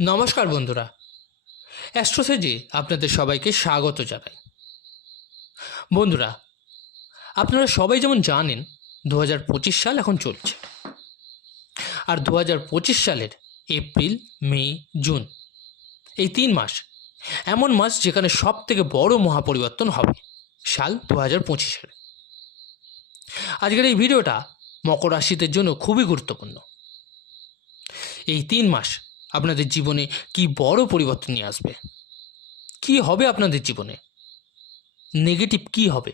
নমস্কার বন্ধুরা, অ্যাস্ট্রোসেজে আপনাদের সবাইকে স্বাগত জানাই। বন্ধুরা, আপনারা সবাই যেমন জানেন 2025 সাল এখন চলছে, আর 2025 সালের এপ্রিল, মে, জুন এই 3 মাস এমন মাস যেখানে সব থেকে বড় মহাপরিবর্তন হবে সাল 2025-এর। আজকের এই ভিডিওটা মকর রাশিদের জন্য খুবই গুরুত্বপূর্ণ। এই 3 মাস আপনাদের জীবনে কি বড় পরিবর্তন নিয়ে আসবে, কি হবে আপনাদের জীবনে, নেগেটিভ কি হবে,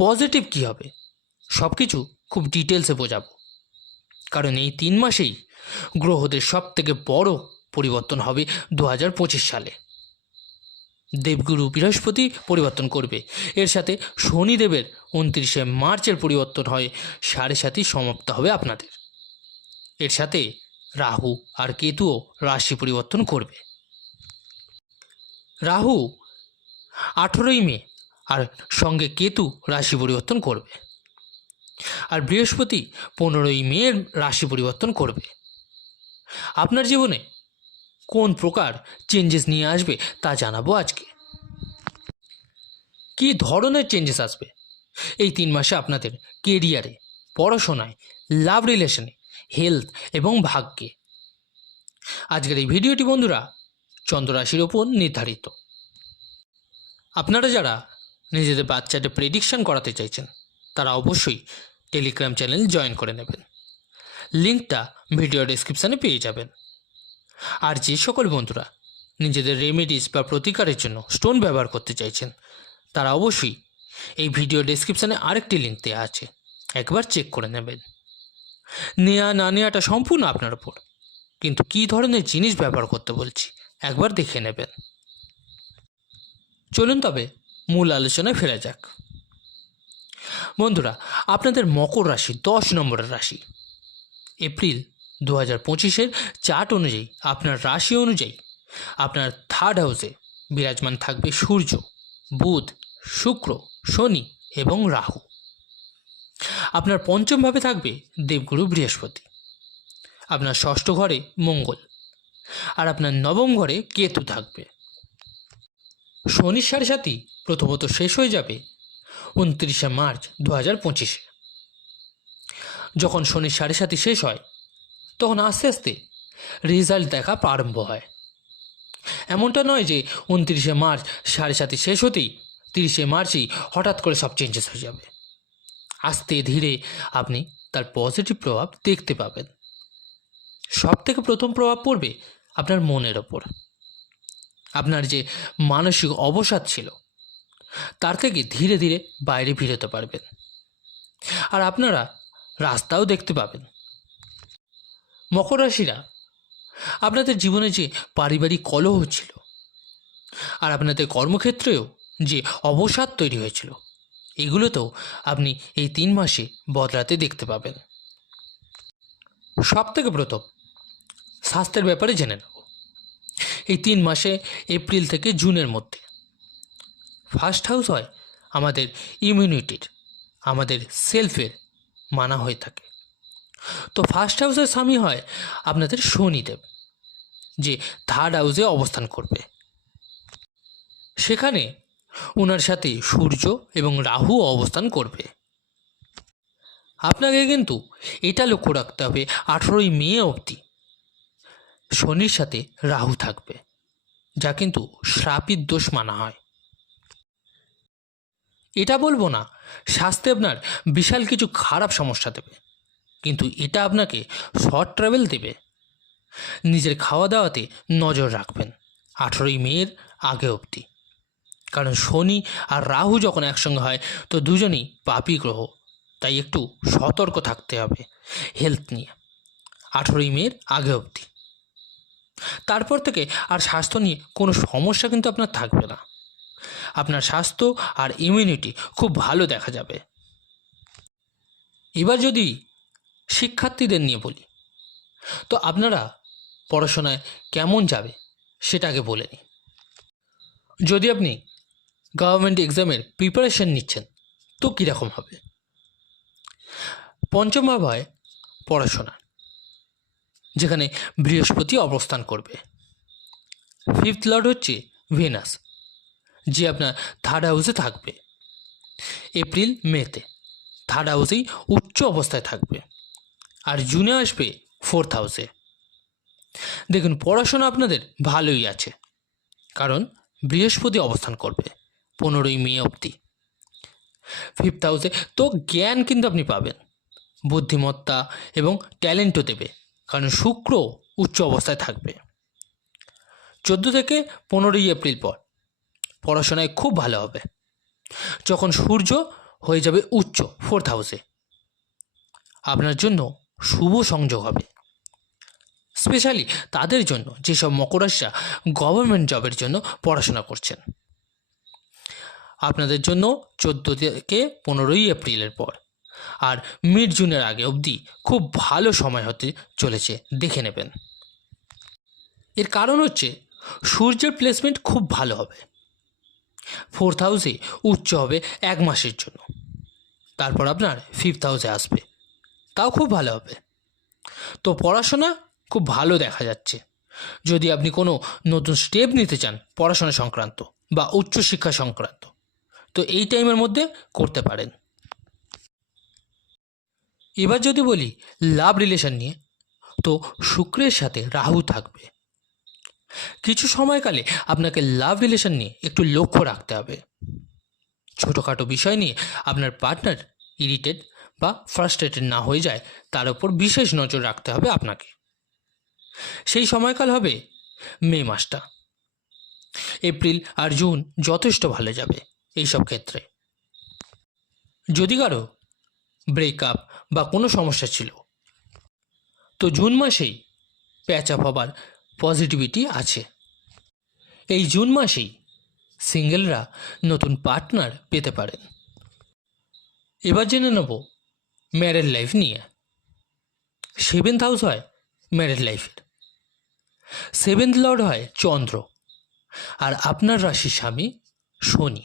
পজিটিভ কি হবে, সব কিছু খুব ডিটেলসে বোঝাবো। কারণ এই 3 মাসেই গ্রহদের সব থেকে বড় পরিবর্তন হবে 2025 সালে। দেবগুরু বৃহস্পতি পরিবর্তন করবে, এর সাথে শনিদেবের 29শে মার্চের পরিবর্তন হয় 7.5 সমাপ্ত হবে আপনাদের। এর সাথে রাহু আর কেতুও রাশি পরিবর্তন করবে। রাহু 18ই মে আর সঙ্গে কেতু রাশি পরিবর্তন করবে, আর বৃহস্পতি 15ই মে রাশি পরিবর্তন করবে। আপনার জীবনে কোন প্রকার চেঞ্জেস নিয়ে আসবে তা জানাবো আজকে। কী ধরনের চেঞ্জেস আসবে এই 3 মাসে আপনাদের কেরিয়ারে, পড়াশোনায়, লাভ রিলেশনে, হেলথ এবং ভাগ্যে। আজকের এই ভিডিওটি বন্ধুরা চন্দ্র রাশির ওপর নির্ধারিত। আপনারা যারা নিজেদের বাচ্চাদের প্রেডিকশন করাতে চাইছেন তারা অবশ্যই টেলিগ্রাম চ্যানেল জয়েন করে নেবেন, লিঙ্কটা ভিডিও ডেসক্রিপশানে পেয়ে যাবেন। আর যে সকল বন্ধুরা নিজেদের রেমেডিস বা প্রতিকারের জন্য স্টোন ব্যবহার করতে চাইছেন তারা অবশ্যই এই ভিডিও ডেসক্রিপশানে আরেকটি লিঙ্ক দেওয়া আছে, একবার চেক করে নেবেন। নেওয়া না নেওয়াটা সম্পূর্ণ আপনার উপর, কিন্তু কী ধরনের জিনিস ব্যবহার করতে বলছি একবার দেখে নেবেন। চলুন তবে মূল আলোচনায় ফেরা যাক। বন্ধুরা, আপনাদের মকর রাশি 10 নম্বরের রাশি। এপ্রিল 2025-এর চার্ট অনুযায়ী আপনার রাশি অনুযায়ী আপনার 3rd হাউসে বিরাজমান থাকবে সূর্য, বুধ, শুক্র, শনি এবং রাহু। আপনার 5ম ভাবে থাকবে দেবগুরু বৃহস্পতি, আপনার 6ষ্ঠ ঘরে মঙ্গল, আর আপনার 9ম ঘরে কেতু থাকবে। শনির 7.5 প্রথমত শেষ হয়ে যাবে 29শে মার্চ 2025-এ। যখন শনির 7.5 শেষ হয় তখন আস্তে আস্তে রেজাল্ট দেখা আরম্ভ হয়। এমনটা নয় যে 29শে মার্চ 7.5 শেষ হতেই 30শে মার্চই হঠাৎ করে সব চেঞ্জেস হয়ে যাবে। আস্তে ধীরে আপনি তার পজিটিভ প্রভাব দেখতে পাবেন। সব থেকে প্রথম প্রভাব পড়বে আপনার মনের ওপর। আপনার যে মানসিক অবসাদ ছিল তার থেকে ধীরে ধীরে বাইরে ফিরতে পারবেন, আর আপনারা রাস্তাও দেখতে পাবেন। মকর রাশিরা, আপনাদের জীবনে যে পারিবারিক কলহ ছিল আর আপনাদের কর্মক্ষেত্রেও যে অবসাদ তৈরি হয়েছিল, এগুলোতেও আপনি এই 3 মাসে বদলাতে দেখতে পাবেন। সব থেকে প্রথম স্বাস্থ্যের ব্যাপারে জেনে নেব। এই 3 মাসে এপ্রিল থেকে জুনের মধ্যে 1st হাউস হয় আমাদের ইমিউনিটির, আমাদের সেলফের মানা হয়ে থাকে। তো 1st হাউসের স্বামী হয় আপনাদের শনিদেব, যে 3rd হাউসে অবস্থান করবে। সেখানে ওনার সাথে সূর্য এবং রাহু অবস্থান করবে। আপনাকে কিন্তু এটা লক্ষ্য রাখতে হবে 18ই মে অবধি শনির সাথে রাহু থাকবে, যা কিন্তু শ্রাপিত দোষ মানা হয়। এটা বলবো না স্বাস্থ্যে আপনার বিশাল কিছু খারাপ সমস্যা দেবে, কিন্তু এটা আপনাকে শর্ট ট্রাভেল দেবে। নিজের খাওয়া দাওয়াতে নজর রাখবেন 18ই মের আগে অবধি, কারণ শনি আর রাহু যখন একসঙ্গে হয় তো দুজনেই পাপী গ্রহ, তাই একটু সতর্ক থাকতে হবে হেলথ নিয়ে 18ই মের আগে অবধি। তারপর থেকে আর স্বাস্থ্য নিয়ে কোনো সমস্যা কিন্তু আপনার থাকবে না। আপনার স্বাস্থ্য আর ইমিউনিটি খুব ভালো দেখা যাবে। এবার যদি শিক্ষার্থীদের নিয়ে বলি, তো আপনারা পড়াশোনায় কেমন যাবে সেটা আগে বলে নিই। যদি আপনি গভর্নমেন্ট এক্সামের প্রিপারেশন নিচ্ছেন তো কীরকম হবে? 5ম ভাব হয় পড়াশোনা, যেখানে বৃহস্পতি অবস্থান করবে। ফিফথ লর্ড হচ্ছে ভেনাস, যে আপনার থার্ড হাউসে থাকবে। এপ্রিল মেতে থার্ড হাউসেই উচ্চ অবস্থায় থাকবে, আর জুনে আসবে ফোর্থ হাউসে। দেখুন, পড়াশোনা আপনাদের ভালোই আছে, কারণ বৃহস্পতি অবস্থান করবে 15ই মে অবধি ফিফথ হাউসে। তো জ্ঞান কিন্তু আপনি পাবেন, বুদ্ধিমত্তা এবং ট্যালেন্টও দেবে, কারণ শুক্র উচ্চ অবস্থায় থাকবে। 14 থেকে 15ই এপ্রিল পর পড়াশোনায় খুব ভালো হবে, যখন সূর্য হয়ে যাবে উচ্চ ফোর্থ হাউসে। আপনার জন্য শুভ সংযোগ হবে, স্পেশালি তাদের জন্য যেসব মকর রাশিরা গভর্নমেন্ট জবের জন্য পড়াশোনা করছেন। আপনাদের জন্য 14 থেকে 15ই এপ্রিলের পর আর মিড জুনের আগে অবধি খুব ভালো সময় হতে চলেছে, দেখে নেবেন। এর কারণ হচ্ছে সূর্যের প্লেসমেন্ট খুব ভালো হবে, ফোর্থ হাউসে উচ্চ হবে 1 মাসের জন্য, তারপর আপনার ফিফথ হাউসে আসবে, তাও খুব ভালো হবে। তো পড়াশোনা খুব ভালো দেখা যাচ্ছে। যদি আপনি কোনো নতুন স্টেপ নিতে চান পড়াশোনা সংক্রান্ত বা উচ্চশিক্ষা সংক্রান্ত, তো এই টাইমের মধ্যে করতে পারেন। এবার যদি বলি লাভ রিলেশন নিয়ে, তো শুক্রের সাথে রাহু থাকবে। কিছু সময়কালে আপনাকে লাভ রিলেশন নিয়ে একটু লক্ষ্য রাখতে হবে। ছোটোখাটো বিষয় নিয়ে আপনার পার্টনার ইরিটেট বা ফ্রাস্ট্রেটেড না হয়ে যায়, তার উপর বিশেষ নজর রাখতে হবে আপনাকে। সেই সময়কাল হবে মে মাসটা। এপ্রিল আর জুন যথেষ্ট ভালো যাবে এইসব ক্ষেত্রে। যদি কারো ব্রেকআপ বা কোনো সমস্যা ছিল, তো জুন মাসেই প্যাচ আপ হবার পজিটিভিটি আছে। এই জুন মাসেই সিঙ্গেলরা নতুন পার্টনার পেতে পারেন। এবার জেনে নেব ম্যারেড লাইফ নিয়ে। 7th হাউস হয় ম্যারেড লাইফের, 7th লর্ড হয় চন্দ্র, আর আপনার রাশির স্বামী শনি।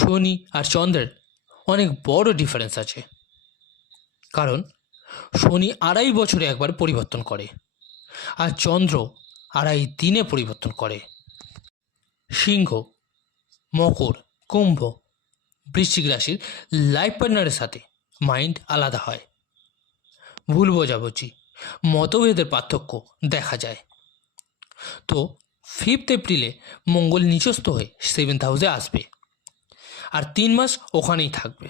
শনি আর চন্দ্রের অনেক বড় ডিফারেন্স আছে, কারণ শনি 2.5 বছরে একবার পরিবর্তন করে, আর চন্দ্র 2.5 দিনে পরিবর্তন করে। সিংহ, মকর, কুম্ভ, বৃশ্চিক রাশির লাইফ পার্টনারের সাথে মাইন্ড আলাদা হয়, ভুল বোঝাবুঝি, মতভেদের পার্থক্য দেখা যায়। তো 5th এপ্রিলে মঙ্গল নিচস্থ হয়ে 7th হাউসে আসবে, আর 3 মাস ওখানেই থাকবে।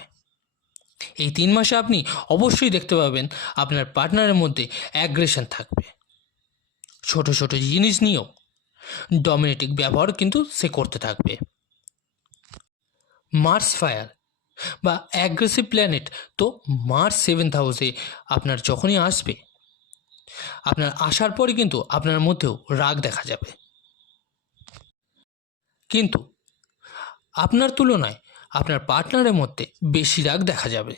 এই 3 মাসে আপনি অবশ্যই দেখতে পাবেন আপনার পার্টনারের মধ্যে অ্যাগ্রেশন থাকবে। ছোট ছোট জিনিস নিয়েও ডমিনেটিক ব্যবহার কিন্তু সে করতে থাকবে। মার্স ফায়ার বা অ্যাগ্রেসিভ প্ল্যানেট, তো মার্স 7th হাউসে আপনার যখনই আসবে, আপনার আসার পরে কিন্তু আপনার মধ্যেও রাগ দেখা যাবে, কিন্তু আপনার তুলনায় আপনার পার্টনারের মধ্যে বেশি রাগ দেখা যাবে।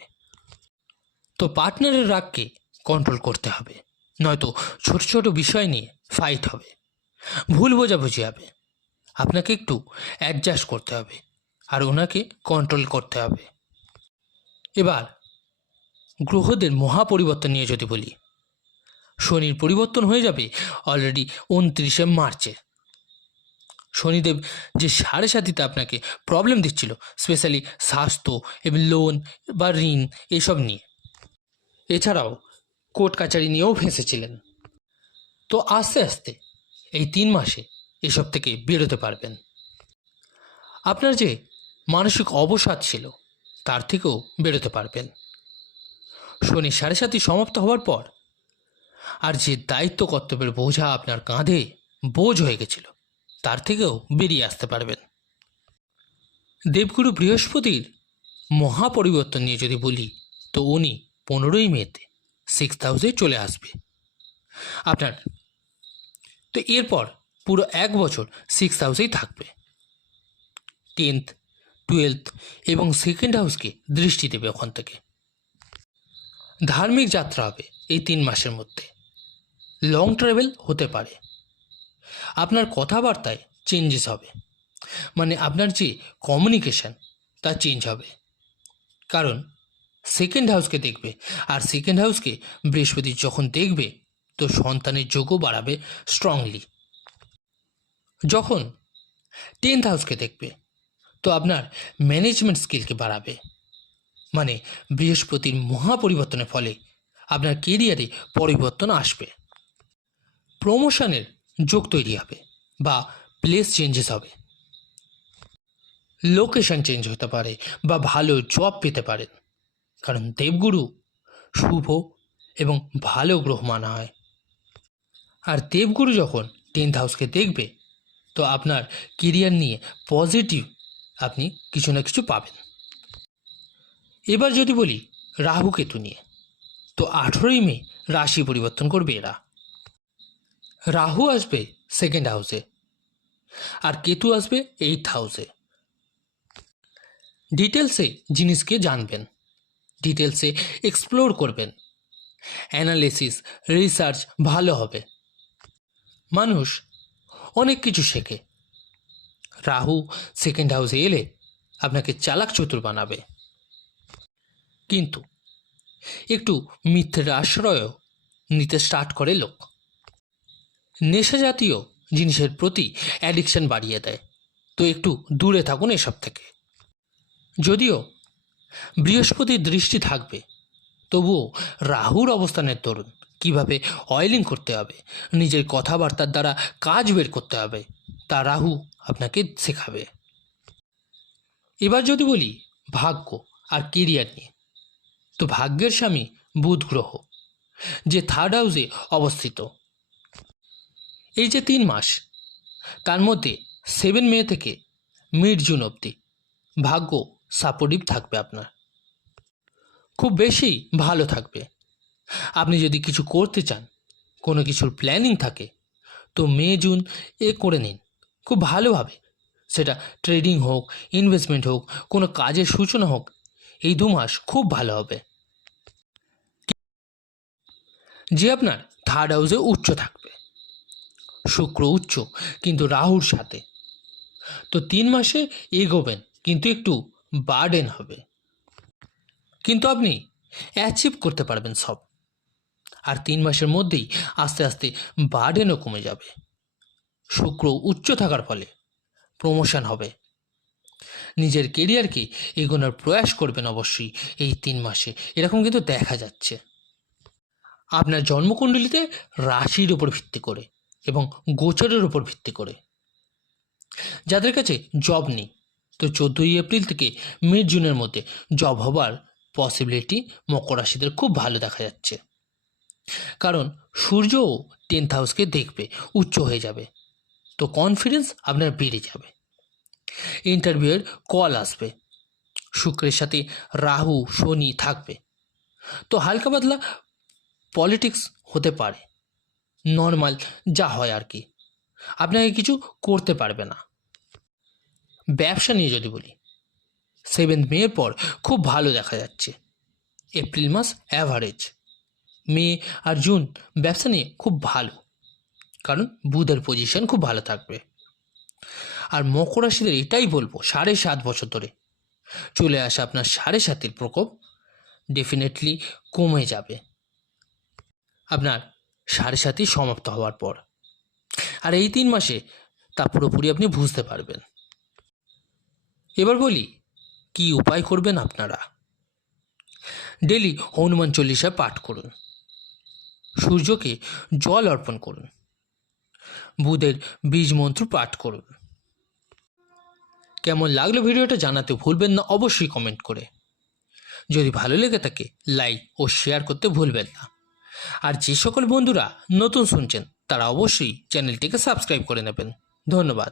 তো পার্টনারের রাগকে কন্ট্রোল করতে হবে, নয়তো ছোট ছোট বিষয় নিয়ে ফাইট হবে, ভুল বোঝাবুঝি হবে। আপনাকে একটু অ্যাডজাস্ট করতে হবে আর ওনাকে কন্ট্রোল করতে হবে। এবার গ্রহদের মহাপরিবর্তন নিয়ে যদি বলি, শনির পরিবর্তন হয়ে যাবে অলরেডি 29শে মার্চে। শনিদেব যে 7.5-তে আপনাকে প্রবলেম দিচ্ছিল, স্পেশালি স্বাস্থ্য এবং লোন বা ঋণ এসব নিয়ে, এছাড়াও কোর্ট কাচারি নিয়েও ফেঁসেছিলেন, তো আস্তে আস্তে এই 3 মাসে এসব থেকে বেরোতে পারবেন। আপনার যে মানসিক অবসাদ ছিল তার থেকেও বেরোতে পারবেন। শনি 7.5 সমাপ্ত হওয়ার পর আর যে দায়িত্ব কর্তব্যের বোঝা আপনার কাঁধে বোঝ হয়ে গেছিল, তার থেকেও বেরিয়ে আসতে পারবেন। দেবগুরু বৃহস্পতির মহাপরিবর্তন নিয়ে যদি বলি, তো উনি 15ই মেতে 6th হাউসে চলে আসবে আপনার। তো এরপর পুরো 1 বছর 6th হাউসেই থাকবে। 10th, 12th এবং 2nd হাউসকে দৃষ্টি দেবে ওখান থেকে। ধার্মিক যাত্রা হবে এই 3 মাসের মধ্যে, লং ট্রাভেল হতে পারে। আপনার কথাবার্তায় চেঞ্জেস হবে, মানে আপনার যে কমিউনিকেশান তা চেঞ্জ হবে, কারণ 2nd হাউসকে দেখবে, আর 2nd হাউসকে বৃহস্পতি যখন দেখবে তো সন্তানের যোগও বাড়াবে স্ট্রংলি। যখন 10th হাউসকে দেখবে তো আপনার ম্যানেজমেন্ট স্কিলকে বাড়াবে। মানে বৃহস্পতির মহাপরিবর্তনের ফলে আপনার কেরিয়ারে পরিবর্তন আসবে, প্রমোশনের যোগ তৈরি হবে বা প্লেস চেঞ্জেস হবে, লোকেশন চেঞ্জ হতে পারে বা ভালো জব পেতে পারেন। কারণ দেবগুরু শুভ এবং ভালো গ্রহ মানা হয়। আর দেবগুরু যখন 10th হাউসকে দেখবে তো আপনার কেরিয়ার নিয়ে পজিটিভ আপনি কিছু না কিছু পাবেন। এবার যদি বলি রাহু কেতু নিয়ে, তো 18ই মে রাশি পরিবর্তন করবে এরা। রাহু আসবে 2nd হাউসে আর কেতু আসবে 8th হাউসে। ডিটেলসে জিনিসকে জানবেন, ডিটেলসে এক্সপ্লোর করবেন, অ্যানালিসিস রিসার্চ ভালো হবে। মানুষ অনেক কিছু শেখে। রাহু 2nd হাউসে এলে আপনাকে চালাক চতুর বানাবে, কিন্তু একটু মিথ্যের আশ্রয়ও নিতে স্টার্ট করে লোক। নেশা জাতীয় জিনিসের প্রতি অ্যাডিকশন বাড়িয়ে দেয়, তো একটু দূরে থাকুন এসব থেকে। যদিও বৃহস্পতির দৃষ্টি থাকবে তবুও রাহুর অবস্থানের দরুন কিভাবে অয়েলিং করতে হবে, নিজের কথাবার্তার দ্বারা কাজ বের করতে হবে তা রাহু আপনাকে শেখাবে। এবার যদি বলি ভাগ্য আর কেরিয়ার নিয়ে, তো ভাগ্যের স্বামী বুধ গ্রহ যে 3rd হাউসে অবস্থিত। এই যে 3 মাস, তার মধ্যে 7 মে থেকে মিড জুন অবধি ভাগ্য সাপোর্টিভ থাকবে, আপনার খুব বেশি ভালো থাকবে। আপনি যদি কিছু করতে চান, কোনো কিছুর প্ল্যানিং থাকে, তো মে জুন করে নিন খুব ভালোভাবে। সেটা ট্রেডিং হোক, ইনভেস্টমেন্ট হোক, কোনো কাজের সূচনা হোক, এই 2 মাস খুব ভালো হবে। যে আপনার 3rd হাউসে উচ্চ থাকবে, শুক্র উচ্চ কিন্তু রাহুর সাথে, তো 3 মাসে এগোবেন কিন্তু একটু বার্ডেন হবে, কিন্তু আপনি অ্যাচিভ করতে পারবেন সব। আর 3 মাসের মধ্যেই আস্তে আস্তে বার্ডেনও কমে যাবে। শুক্র উচ্চ থাকার ফলে প্রমোশন হবে। নিজের কেরিয়ারকে এগোনোর প্রয়াস করবেন অবশ্যই এই 3 মাসে, এরকম কিন্তু দেখা যাচ্ছে। আপনার জন্মকুণ্ডলিতে রাশির উপর ভিত্তি করে এবং গোচরের উপর ভিত্তি করে যাদের কাছে জব নেই, তো 14ই এপ্রিল থেকে মিড জুনের মধ্যে জব হবার পসিবিলিটি মকর রাশিদের খুব ভালো দেখা যাচ্ছে। কারণ সূর্যও 10th হাউসকে দেখবে, উচ্চ হয়ে যাবে, তো কনফিডেন্স আপনার বেড়ে যাবে। ইন্টারভিউয়ের কল আসবে, শুক্রের সাথে রাহু শনি থাকবে, তো হালকা পাতলা পলিটিক্স হতে পারে, নর্মাল যা হয় আর কি, আপনাকে কিছু করতে পারবে না। ব্যবসা নিয়ে যদি বলি, 7 মের পর খুব ভালো দেখা যাচ্ছে। এপ্রিল মাস অ্যাভারেজ, মে আর জুন ব্যবসা নিয়ে খুব ভালো, কারণ বুধের পজিশন খুব ভালো থাকবে। আর মকর রাশিদের এটাই বলবো, 7.5 বছর ধরে চলে আসা আপনার 7.5-এর প্রকোপ ডেফিনেটলি কমে যাবে আপনার 7.5 সমাপ্ত হওয়ার পর। আর এই 3 মাসে তা পুরোপুরি আপনি বুঝতে পারবেন। এবার বলি কি উপায় করবেন আপনারা। ডেলি হনুমান চল্লিশা পাঠ করুন, সূর্যকে জল অর্পণ করুন, বুধের বীজ মন্ত্র পাঠ করুন। কেমন লাগলো ভিডিওটা জানাতে ভুলবেন না অবশ্যই কমেন্ট করে। যদি ভালো লেগে থাকে লাইক ও শেয়ার করতে ভুলবেন না। আর যে সকল বন্ধুরা নতুন শুনছেন তারা অবশ্যই চ্যানেলটিকে সাবস্ক্রাইব করে নেবেন। ধন্যবাদ।